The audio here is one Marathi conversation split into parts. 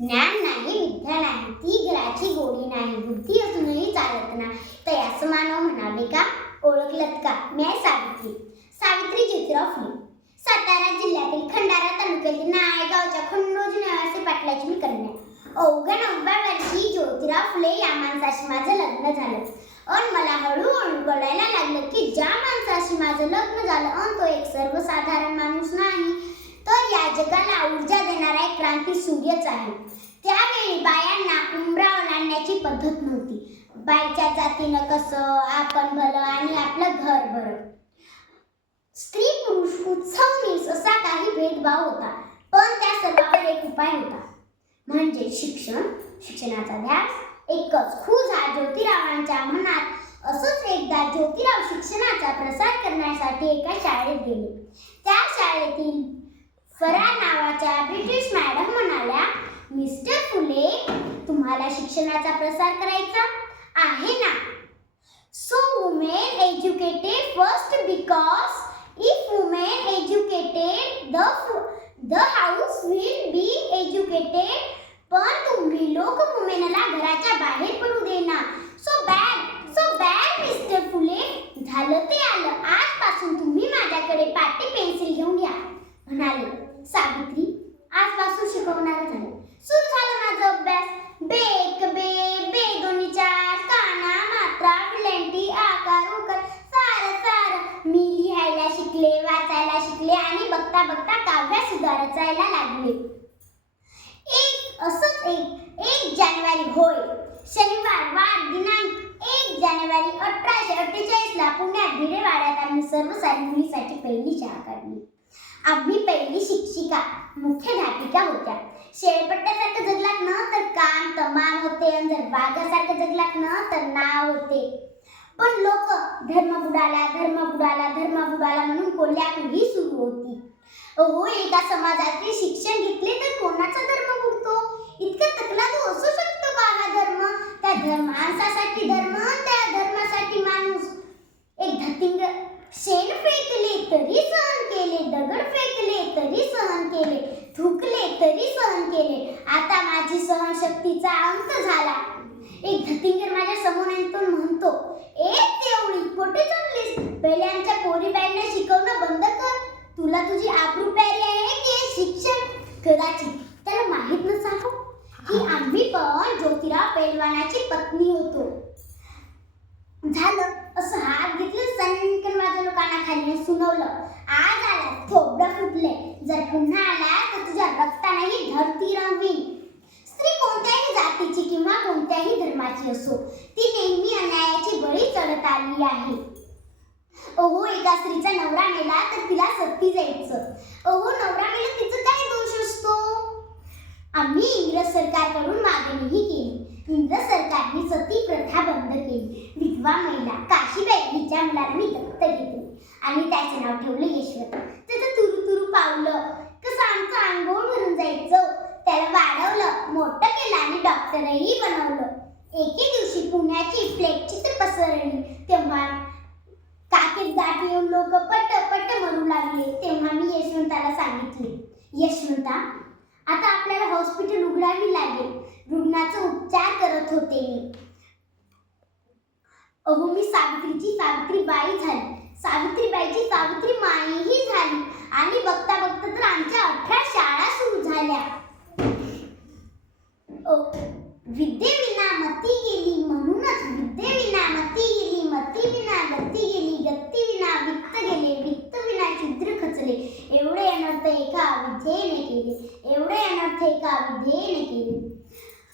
ज्ञान नाही विद्या नाही ती घराची गोडी नाही बुद्धी असूनही चालत नाही. तयास मानव म्हणावे का? ओळखलत का? मी सावित्री. सावित्री ज्योतिराव फुले. सातारा जिल्ह्यातील खंडारा तालुक्यातील नायगावच्या खंडोजी निवासी पाटलाची मी कन्या. अवघ्या नवव्या वर्षी ज्योतिराव फुले या माणसाशी माझं लग्न झालं. अन मला हळूहळू कळायला लागलं की ज्या माणसाशी माझं लग्न झालं अन तो एक सर्वसाधारण माणूस नाही. या जगाला ऊर्जा देणारा एक क्रांती सूर्यच आहे. त्यावेळी बायांना उंबरा आणण्याची पद्धत नव्हती. बाईच्या जातीनं कसं आपण भलं आणि आपलं घर बरं स्त्री पुरुष उत्सव असा काही भेदभाव होता. पण त्या सर्वावर एक उपाय होता. म्हणजे शिक्षण. शिक्षणाचा ध्यास. एकच खूज हा ज्योतिरावांच्या मनात. असंच एकदा ज्योतिराव शिक्षणाचा प्रसार करण्यासाठी एका शाळेत गेले. त्या शाळेतील फरा नावाच्या ब्रिटिश मॅडम म्हणाल्या मिस्टर फुले तुम्हाला शिक्षणाचा प्रसार करायचा आहे ना? So women educated first because if women educated the the house will be educated पण तुम्ही लोक वुमेनला घराच्या बाहेर पडू देणार so bad so bad mister Phule झालं ते आलं आजपासून तुम्ही माझ्याकडे पाटी पेन्सिल घेऊन या म्हणाले सावित्री आजपासून शिकवणार झाले सुरू झालं माझा अभ्यास. बेक बे बे दोन्ही चार काना मात्रा विलंटी आकार उकार सार सार. मी लिहायला शिकले वाचायला शिकले आणि बघता बघता काव्य सुद्धा रचायला लागले. एक असंच एक एक जानेवारी होय. शनिवार वार दिनांक एक जानेवारी अठराशे अठ्ठेचाळीसला पुण्यात भिडेवाड्यात आम्ही सर्व सारी मुलीसाठी पहिली शाळा काढली. आम्ही पहिली शिक्षिका मुख्याध्यापिका होत्या. शेळपट्ट्यासारखं जगलात ना तर काम तमाम होते. आणि जर वाघासारखं जगलात ना तर नाव होते. पण लोक धर्म बुडाला धर्म बुडाला धर्म बुडाला म्हणून कोल्हापुरी सुरू होती. हो एका समाजाचे शिक्षण घेतले तर कोणाचा धर्म बुडतो? इतका तकला तो असू शकतो का हा धर्म? त्या माणसासाठी धर्म त्या धर्मासाठी माणूस. एक धतिंग शेण फेकले तरी सहन केले दगड फेकले तरी सहन केले थुकले तरी सहन केले. आता माझी सहनशक्तीचा अंत झाला. एक धतिंगर माझ्यासमोर येऊन म्हणतो एक तेवढी कुठे चाललीस पहिले आमच्या पोरी बाईंना शिकवणं बंद कर. तुला तुझी आबरू प्यारी आहे की शिक्षण? कदाचित. त्याला माहीत नसावं. की आम्ही पण ज्योतिराव पेलवानाची पत्नी होतो झालं असं हात घेतलं सनकन माझ्या सुनवलं. आज आला थोबडं फुटले. जर पुन्हा आला तर तुझ्या रक्तानेही धरती रंगवीन. स्त्री कोणत्याही जातीची किंवा कोणत्याही धर्माची असो ती नेहमी अन्यायाची बळी चढत आली आहे. अहो एका स्त्रीचा नवरा मेला तर तिला सत्ती जायचं अहो नवरा मेला तिचं काय दोष असतो? आम्ही इंग्रज सरकारकडून मागणीही केली. इंग्रज सरकारने सती प्रथा बंद केली. विधवा महिला काशीबाई हिच्या मुलाला आम्ही त्याचे आणि त्याचं नाव ठेवलं यशवंत. त्याचं तुरु तुरु पावलं. कसं आमचं अंघोळ भरून जायचं. त्याला वाढवलं मोठं केलं आणि डॉक्टरही बनवलं. एके दिवशी पुण्याची प्लेग चित्र पसरली. तेव्हा काकीत दाट येऊन लोक पट पट म्हणू लागले. तेव्हा मी यशवंताला सांगितले यशवंता आता आपल्याला हॉस्पिटल उघडावी लागेल. रुग्णाचा उपचार करत होते मी. अहो मी सावित्रीची सावित्री बाई झाली. सावित्रीबाईची सावित्री माईही झाली. आणि बघता बघता तर आमच्या अठरा शाळा सुरू झाल्या. विद्येविना मती गेली म्हणूनच विद्येविना मती गेली मती विना गती गेली गती विना वित्त गेले वित्त विना छिद्र खचले. एवढे अनर्थ एका विद्येने केले. एवढे अनर्थ एका विद्येने केले.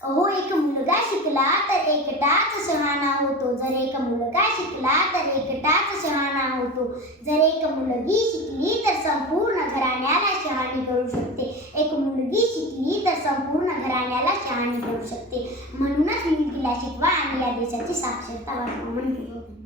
अहो एक मुलगा शिकला तर एकटाच शहाणा होतो. जर एक मुलगा शिकला तर एकटाच शहाणा होतो. जर एक मुलगी शिकली तर संपूर्ण घराण्याला शहाणी करू शकते. एक मुलगी शिकली तर संपूर्ण घराण्याला शहाणी करू शकते. म्हणूनच मुलगीला शिकवा आणि या देशाची साक्षरता वाढवा म्हणतो